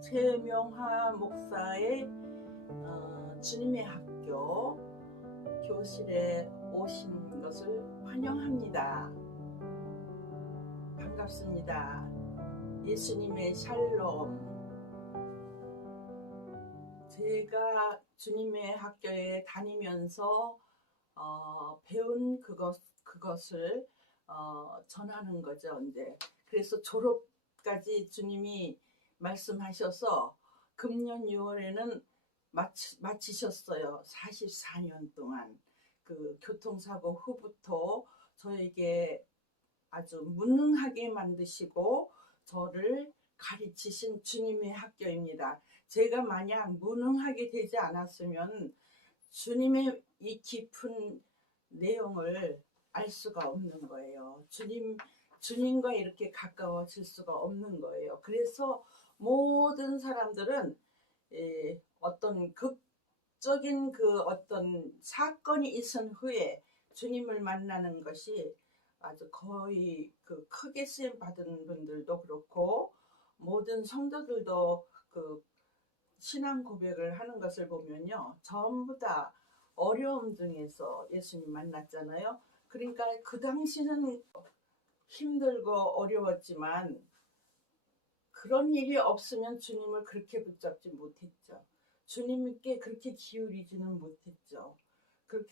최명하 목사의 주님의 학교 교실에 오신 것을 환영합니다. 반갑습니다. 예수님의 샬롬. 제가 주님의 학교에 다니면서 배운 그것을 전하는 거죠. 이제 그래서 졸업까지 주님이 말씀하셔서 금년 6월에는 마치셨어요. 44년 동안 그 교통사고 후부터 저에게 아주 무능하게 만드시고 저를 가르치신 주님의 학교입니다. 제가 만약 무능하게 되지 않았으면 주님의 이 깊은 내용을 알 수가 없는 거예요. 주님과 이렇게 가까워질 수가 없는 거예요. 그래서 모든 사람들은 어떤 극적인 그 어떤 사건이 있은 후에 주님을 만나는 것이 아주 거의 그 크게 쓰임 받은 분들도 그렇고 모든 성도들도 그 신앙 고백을 하는 것을 보면요, 전부 다 어려움 중에서 예수님 만났잖아요. 그러니까 그 당시는 힘들고 어려웠지만 그런 일이 없으면 주님을 그렇게 붙잡지 못했죠. 주님께 그렇게 기울이지는 못했죠.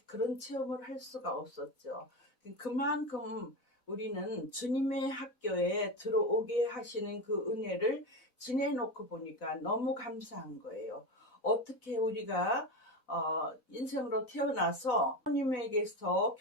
그런 체험을 할 수가 없었죠. 그만큼 우리는 주님의 학교에 들어오게 하시는 그 은혜를 지내놓고 보니까 너무 감사한 거예요. 어떻게 우리가 인생으로 태어나서 하나님에게서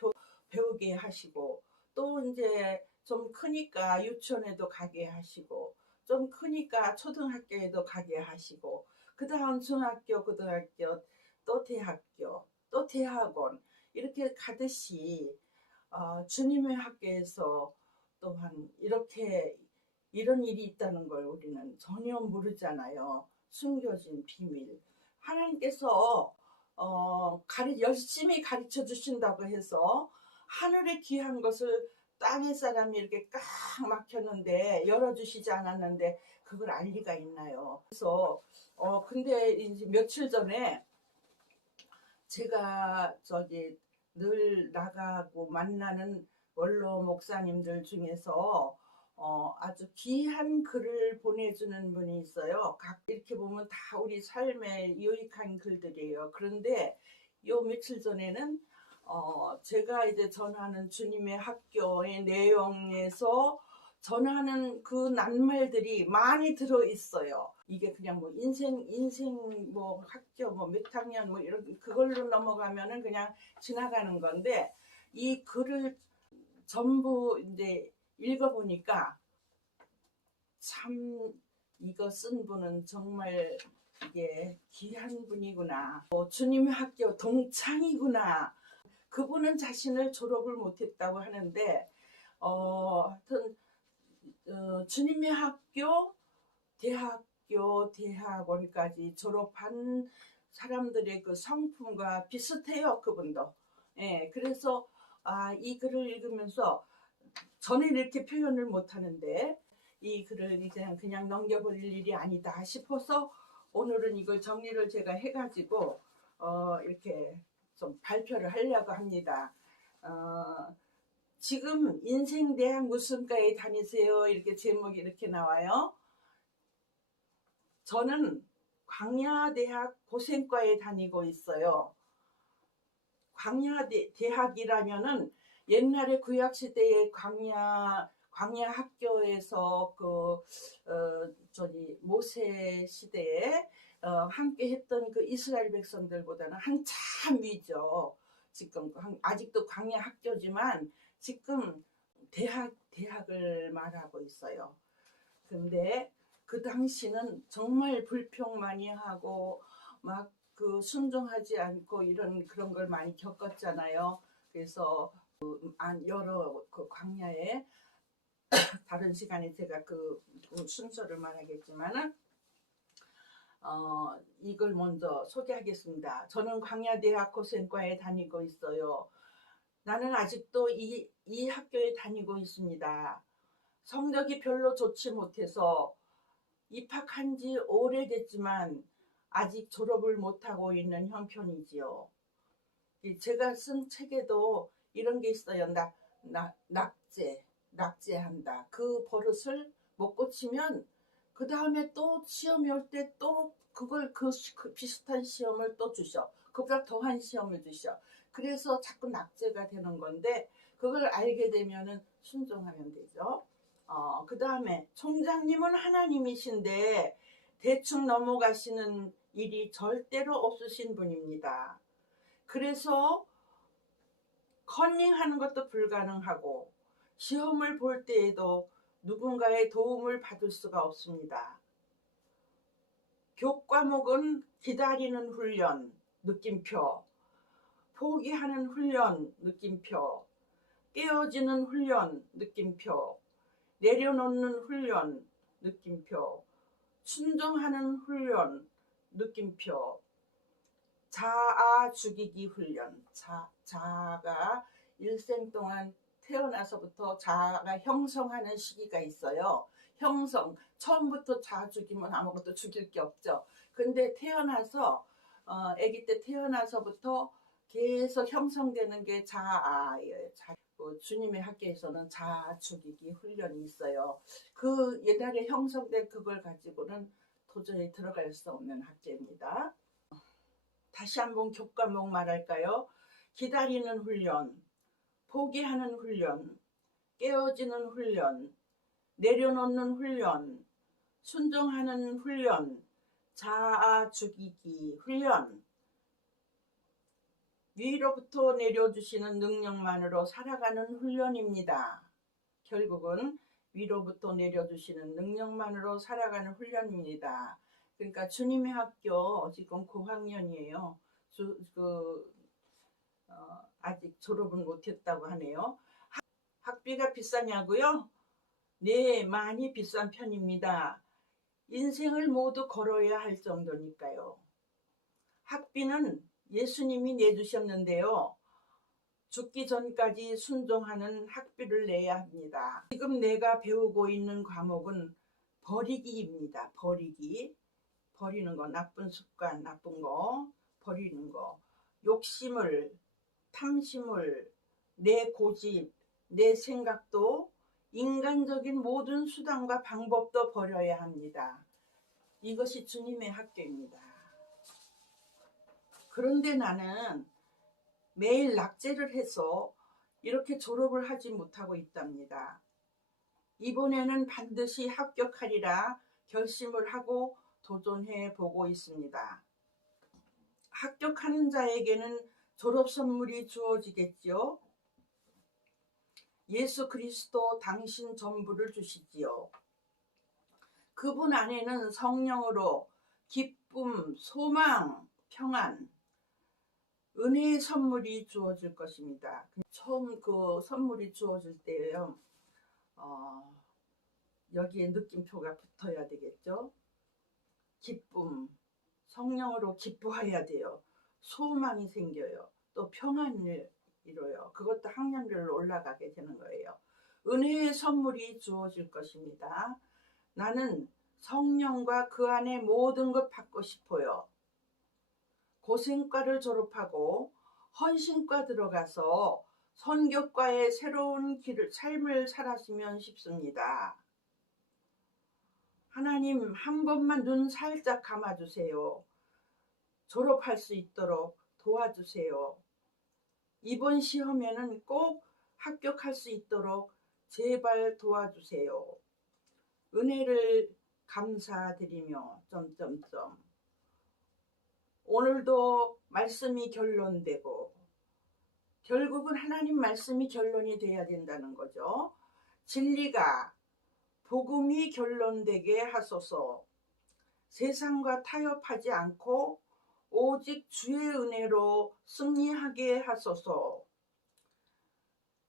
배우게 하시고 또 이제 좀 크니까 유치원에도 가게 하시고 좀 크니까 초등학교에도 가게 하시고 그 다음 중학교, 고등학교, 또 대학교, 또 대학원 이렇게 가듯이 주님의 학교에서 또한 이렇게 이런 일이 있다는 걸 우리는 전혀 모르잖아요. 숨겨진 비밀. 하나님께서 열심히 가르쳐 주신다고 해서 하늘의 귀한 것을 땅의 사람이 이렇게 꽉 막혔는데 열어주시지 않았는데 그걸 알 리가 있나요? 그래서 근데 이제 며칠 전에 제가 늘 나가고 만나는 원로 목사님들 중에서 아주 귀한 글을 보내주는 분이 있어요. 이렇게 보면 다 우리 삶에 유익한 글들이에요. 그런데 요 며칠 전에는 제가 이제 전하는 주님의 학교의 내용에서 전하는 그 낱말들이 많이 들어 있어요. 이게 그냥 뭐 인생 뭐 학교 뭐 몇 학년 뭐 이런 그걸로 넘어가면은 그냥 지나가는 건데 이 글을 전부 이제 읽어보니까 참 이거 쓴 분은 정말 이게 귀한 분이구나. 주님의 학교 동창이구나. 그분은 자신을 졸업을 못했다고 하는데 하여튼 주님의 학교, 대학교, 대학원까지 졸업한 사람들의 그 성품과 비슷해요. 그분도. 예, 그래서 이 글을 읽으면서 저는 이렇게 표현을 못하는데 이 글을 이제 그냥 넘겨버릴 일이 아니다 싶어서 오늘은 이걸 정리를 제가 해가지고 이렇게 좀 발표를 하려고 합니다. 지금 인생대학 무슨 과에 다니세요? 이렇게 제목이 이렇게 나와요. 저는 광야대학 고생과에 다니고 있어요. 광야대학이라면은 옛날에 구약시대의 광야 학교에서 모세 시대에 함께 했던 그 이스라엘 백성들보다는 한참 위죠. 지금 아직도 광야 학교지만 지금 대학을 말하고 있어요. 근데 그 당시는 정말 불평 많이 하고 막 그 순종하지 않고 그런 걸 많이 겪었잖아요. 그래서 여러 그 광야에 다른 시간에 제가 그 순서를 말하겠지만은 이걸 먼저 소개하겠습니다. 저는 광야대학 고생과에 다니고 있어요. 나는 아직도 이 학교에 다니고 있습니다. 성적이 별로 좋지 못해서 입학한 지 오래됐지만 아직 졸업을 못하고 있는 형편이지요. 제가 쓴 책에도 이런 게 있어요. 낙제한다. 그 버릇을 못 고치면 그 다음에 또 시험이 올 때 또 그걸 그 비슷한 시험을 또 주셔. 그보다 더한 시험을 주셔. 그래서 자꾸 낙제가 되는 건데 그걸 알게 되면은 순종하면 되죠. 그 다음에 총장님은 하나님이신데 대충 넘어가시는 일이 절대로 없으신 분입니다. 그래서 컨닝하는 것도 불가능하고 시험을 볼 때에도 누군가의 도움을 받을 수가 없습니다. 교과목은 기다리는 훈련, 느낌표, 포기하는 훈련, 느낌표, 깨어지는 훈련, 느낌표, 내려놓는 훈련, 느낌표, 순종하는 훈련, 느낌표, 자아 죽이기 훈련. 자아가 일생 동안 태어나서부터 자아가 형성하는 시기가 있어요. 처음부터 자아 죽이면 아무것도 죽일 게 없죠. 근데 태어나서 아기 때 태어나서부터 계속 형성되는 게 자아예요. 주님의 학교에서는 자아 죽이기 훈련이 있어요. 그 옛날에 형성된 그걸 가지고는 도저히 들어갈 수 없는 학교입니다. 다시 한번 교과목 말할까요? 기다리는 훈련, 포기하는 훈련, 깨어지는 훈련, 내려놓는 훈련, 순종하는 훈련, 자아 죽이기 훈련, 위로부터 내려주시는 능력만으로 살아가는 훈련입니다. 결국은 위로부터 내려주시는 능력만으로 살아가는 훈련입니다. 그러니까 주님의 학교 지금 고학년이에요. 아직 졸업은 못했다고 하네요. 학비가 비싸냐고요? 네, 많이 비싼 편입니다. 인생을 모두 걸어야 할 정도니까요. 학비는 예수님이 내주셨는데요. 죽기 전까지 순종하는 학비를 내야 합니다. 지금 내가 배우고 있는 과목은 버리기입니다. 버리기. 버리는 거, 나쁜 습관, 나쁜 거, 버리는 거. 욕심을, 탐심을, 내 고집, 내 생각도 인간적인 모든 수단과 방법도 버려야 합니다. 이것이 주님의 학교입니다. 그런데 나는 매일 낙제를 해서 이렇게 졸업을 하지 못하고 있답니다. 이번에는 반드시 합격하리라 결심을 하고 도전해 보고 있습니다. 합격하는 자에게는 졸업 선물이 주어지겠지요. 예수 그리스도 당신 전부를 주시지요. 그분 안에는 성령으로 기쁨, 소망, 평안, 은혜의 선물이 주어질 것입니다. 처음 그 선물이 주어질 때예요. 여기에 느낌표가 붙어야 되겠죠. 기쁨, 성령으로 기뻐해야 돼요. 소망이 생겨요. 또 평안을 이뤄요. 그것도 학년별로 올라가게 되는 거예요. 은혜의 선물이 주어질 것입니다. 나는 성령과 그 안에 모든 것 받고 싶어요. 고생과를 졸업하고 헌신과 들어가서 선교과의 새로운 삶을 살았으면 싶습니다. 하나님 한 번만 눈 살짝 감아주세요. 졸업할 수 있도록 도와주세요. 이번 시험에는 꼭 합격할 수 있도록 제발 도와주세요. 은혜를 감사드리며 오늘도 말씀이 결론되고 결국은 하나님 말씀이 결론이 돼야 된다는 거죠. 진리가 복음이 결론되게 하소서. 세상과 타협하지 않고 오직 주의 은혜로 승리하게 하소서.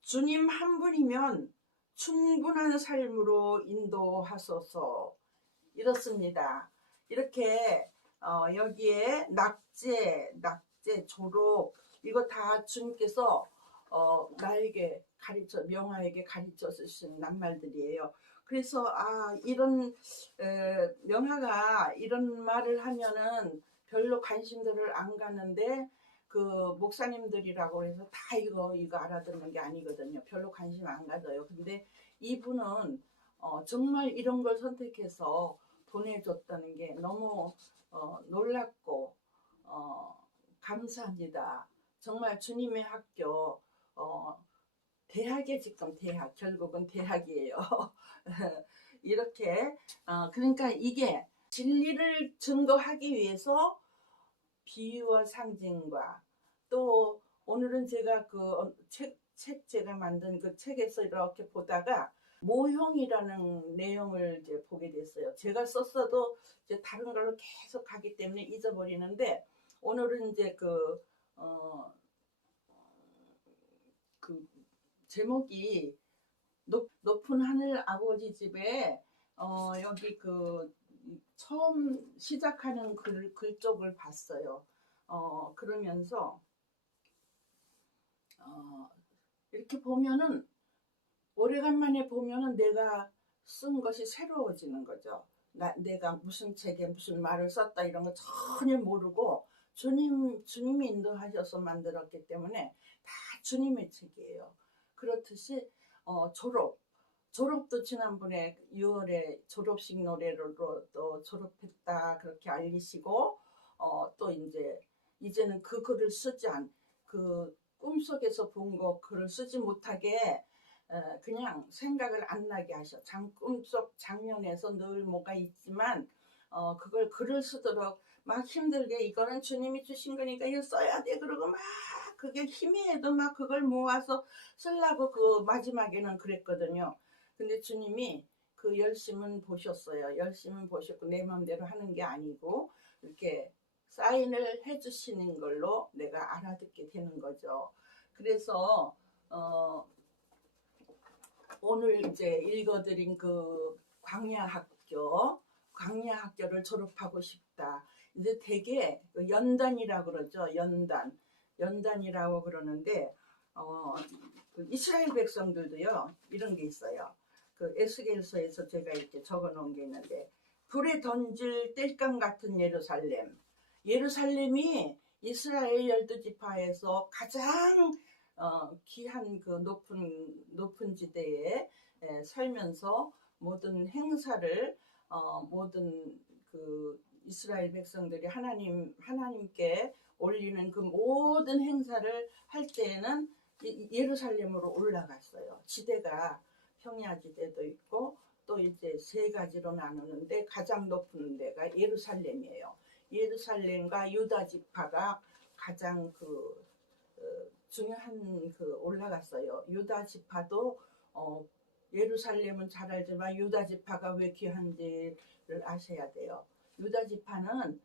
주님 한 분이면 충분한 삶으로 인도하소서. 이렇습니다. 이렇게 여기에 낙제, 졸업 이거 다 주님께서 나에게 명화에게 가르쳐 주신 낱말들이에요. 그래서 이런 명화가 이런 말을 하면은 별로 관심들을 안 가는데 그 목사님들이라고 해서 다 이거 알아듣는 게 아니거든요. 별로 관심 안 가져요. 근데 이분은 정말 이런 걸 선택해서 보내줬다는 게 너무 놀랍고 감사합니다. 정말 주님의 학교 대학에 지금 결국은 대학이에요. 이렇게 그러니까 이게 진리를 증거하기 위해서 비유와 상징과 또 오늘은 제가 그 책 제가 만든 그 책에서 이렇게 보다가 모형이라는 내용을 이제 보게 됐어요. 제가 썼어도 이제 다른 걸로 계속 가기 때문에 잊어버리는데 오늘은 이제 그 제목이 높은 하늘 아버지 집에 여기 처음 시작하는 글 쪽을 봤어요. 그러면서 이렇게 보면은 오래간만에 보면은 내가 쓴 것이 새로워지는 거죠. 내가 무슨 책에 무슨 말을 썼다 이런 거 전혀 모르고 주님이 인도하셔서 만들었기 때문에 다 주님의 책이에요. 그렇듯이 졸업도 지난번에 6월에 졸업식 노래로 또 졸업했다 그렇게 알리시고 또 이제는 그 글을 그 꿈속에서 본 거 글을 쓰지 못하게 그냥 생각을 안 나게 하셔. 꿈속 장면에서 늘 뭐가 있지만 그걸 글을 쓰도록 막 힘들게 이거는 주님이 주신 거니까 이거 써야 돼 그러고 막 그게 힘이 해도 막 그걸 모아서 쓰려고 그 마지막에는 그랬거든요. 근데 주님이 그 열심은 보셨어요. 열심은 보셨고 내 마음대로 하는 게 아니고 이렇게 사인을 해주시는 걸로 내가 알아듣게 되는 거죠. 그래서 오늘 이제 읽어드린 그 광야학교를 졸업하고 싶다. 이제 되게 연단이라고 그러죠. 연단이라고 그러는데 그 이스라엘 백성들도요 이런 게 있어요. 그 에스겔서에서 제가 이렇게 적어놓은 게 있는데 불에 던질 땔감 같은 예루살렘이 이스라엘 12지파에서 가장 귀한 그 높은 지대에 살면서 모든 행사를 모든 그 이스라엘 백성들이 하나님께 올리는 그 모든 행사를 할 때에는 예루살렘으로 올라갔어요. 지대가 평야지대도 있고 또 이제 세 가지로 나누는데 가장 높은 데가 예루살렘이에요. 예루살렘과 유다 지파가 가장 중요한 올라갔어요. 유다 지파도 예루살렘은 잘 알지만 유다 지파가 왜 귀한지를 아셔야 돼요. 유다 지파는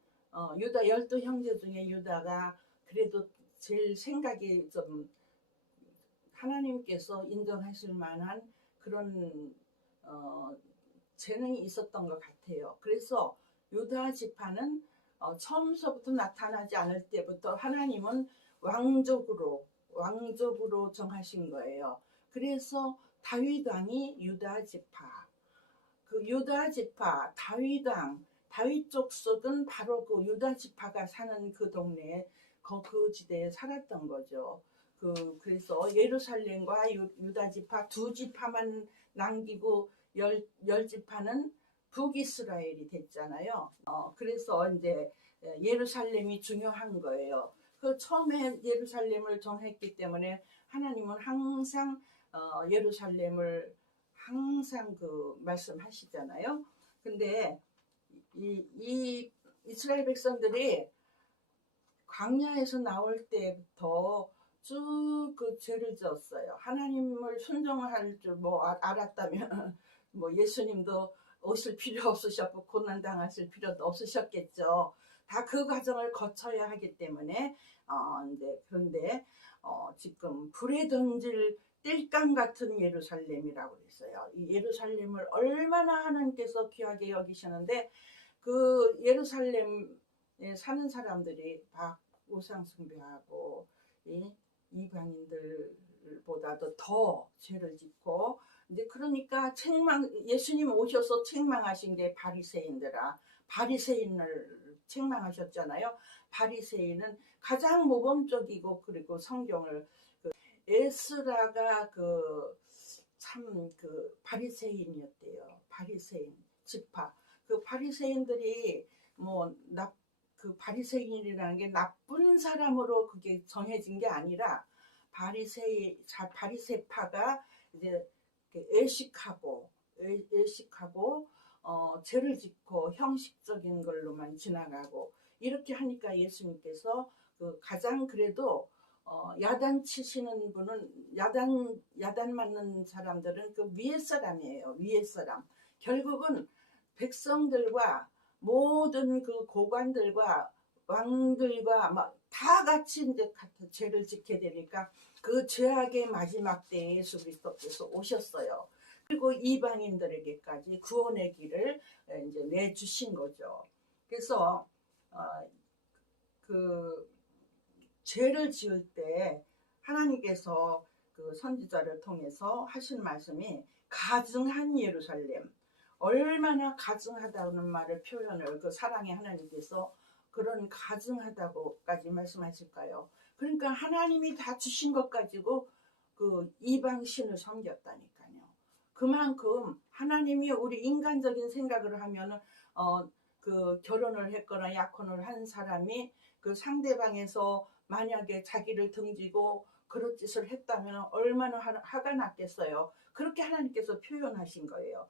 유다 12형제 중에 유다가 그래도 제일 생각이 좀 하나님께서 인정하실 만한 그런 재능이 있었던 것 같아요. 그래서 유다 지파는 처음서부터 나타나지 않을 때부터 하나님은 왕족으로 정하신 거예요. 그래서 다윗 왕이 유다 지파, 그 유다 지파 다윗 족속은 바로 그 유다 지파가 사는 그 동네에 그 지대에 살았던 거죠. 그래서 예루살렘과 유다 지파 두 지파만 남기고 열 지파는 북이스라엘이 됐잖아요. 그래서 이제 예루살렘이 중요한 거예요. 그 처음에 예루살렘을 정했기 때문에 하나님은 항상 예루살렘을 항상 말씀하시잖아요. 근데 이 이스라엘 백성들이 광야에서 나올 때부터 쭉 그 죄를 지었어요. 하나님을 순종할 줄 알았다면 예수님도 오실 필요 없으셨고 고난 당하실 필요도 없으셨겠죠. 다 그 과정을 거쳐야 하기 때문에 그런데 지금 불에 던질 땔감 같은 예루살렘이라고 그랬어요. 이 예루살렘을 얼마나 하나님께서 귀하게 여기시는데 그 예루살렘에 사는 사람들이 막 우상 숭배하고 이방인들 사람들보다도 더 죄를 짓고, 이제 그러니까 예수님 오셔서 책망하신 게 바리새인들아, 바리새인을 책망하셨잖아요. 바리새인은 가장 모범적이고, 그리고 성경을 에스라가 참 바리새인이었대요. 바리새인 지파. 그 바리새인들이 그 바리새인이라는 게 나쁜 사람으로 그게 정해진 게 아니라 바리새파가 이제 애식하고 죄를 짓고 형식적인 걸로만 지나가고 이렇게 하니까 예수님께서 가장 그래도 야단 치시는 분은 야단 맞는 사람들은 그 위에 사람이에요. 위에 사람. 결국은 백성들과 모든 그 고관들과 왕들과 막 다 같이 이제 같은 죄를 짓게 되니까 그 죄악의 마지막 때에 예수 그리스도께서 오셨어요. 그리고 이방인들에게까지 구원의 길을 이제 내주신 거죠. 그래서 그 죄를 지을 때 하나님께서 그 선지자를 통해서 하신 말씀이 가증한 예루살렘, 얼마나 가증하다는 말을 표현을 그 사랑의 하나님께서 그런 가증하다고까지 말씀하실까요? 그러니까 하나님이 다 주신 것 가지고 그 이방 신을 섬겼다니까요. 그만큼 하나님이 우리 인간적인 생각을 하면은 그 결혼을 했거나 약혼을 한 사람이 그 상대방에서 만약에 자기를 등지고 그런 짓을 했다면 얼마나 화가 났겠어요. 그렇게 하나님께서 표현하신 거예요.